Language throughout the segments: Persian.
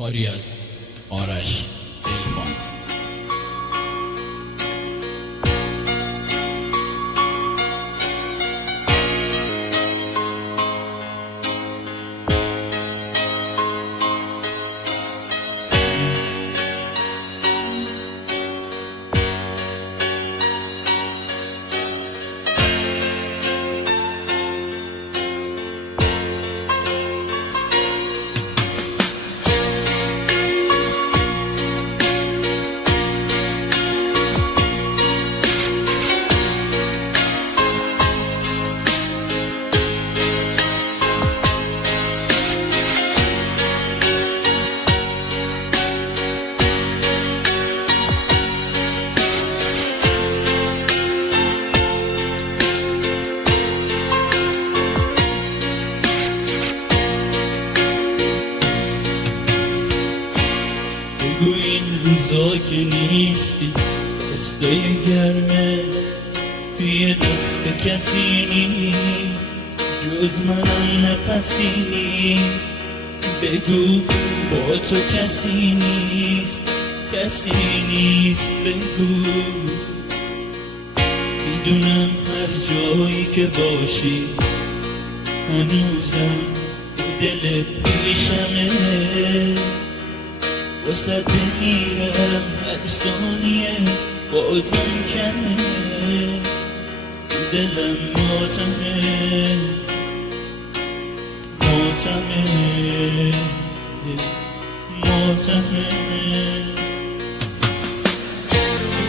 کاری از آرش دلخان. بگو این روزا که نیستی دستای گرمه توی دست کسی نیست جز منم نفسی نیست. بگو با تو کسی نیست بگو میدونم هر جایی که باشی هنوزم دل پیشمه واسه بمیرم هر ثانیه بازم کمه دلم ماتمه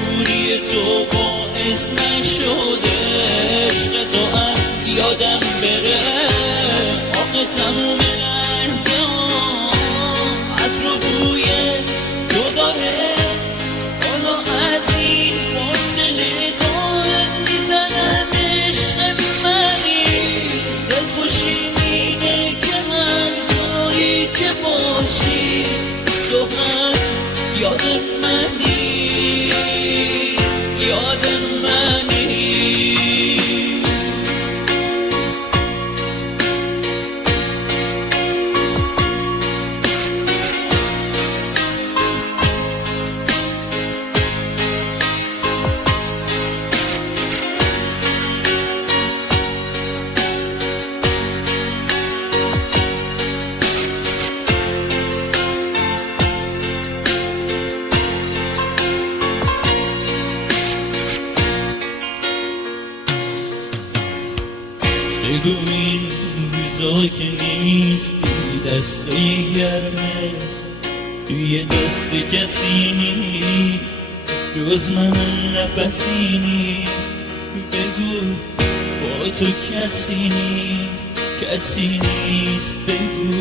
دوری تو باعث نشده عشق تو از یادم بره. آخه تموم لحظه از رو بوی تو داره. حالا از این فاصله دارد میزنم عشق منی. دلخوشی اینه که من جایی که باشی تو هم یاد منی بگو این روزا که نیستی دستای گرمه توی دست کسی نیست جز منم نفسی نیست. بگو با تو کسی نیست بگو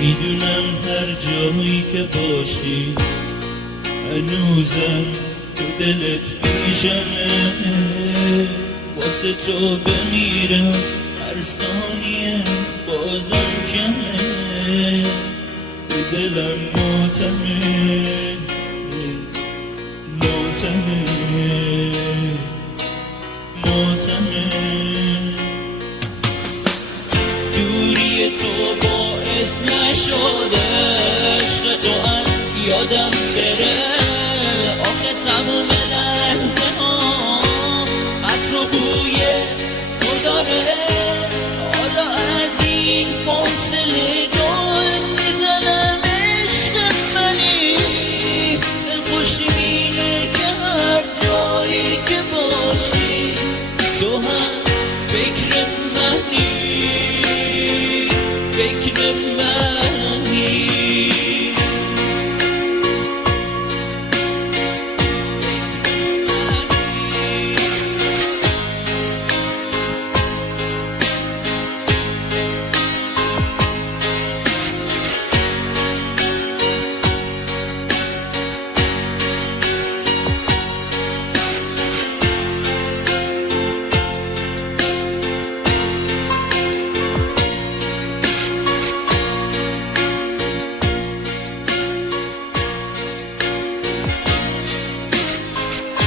میدونم هر جایی که باشی هنوزم تو دلت پیشمه واسه تو بمیرم هر ثانیه بازم کمه دلم ماتمه دوری تو باعث نشده عشق تو از یادم بره. آخه تموم لحظه ها عطر و بوی تو داره. حالا از این فاصله داد میزنم عشق منی. دلخوشی اینه که هر جایی که باشی تو هم فکر منی.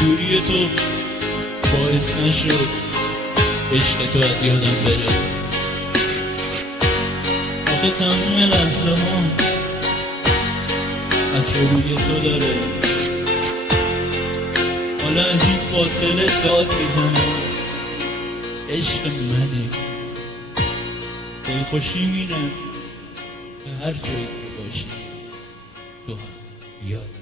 دوری تو باعث نشد عشق تو از یادم بره. که تمام لحظه ها عطر روی تو داره. حالا از این فاصله داد میزنه عشق منی، دلخوشی مینه به هر جایی که باشی تو هم یاد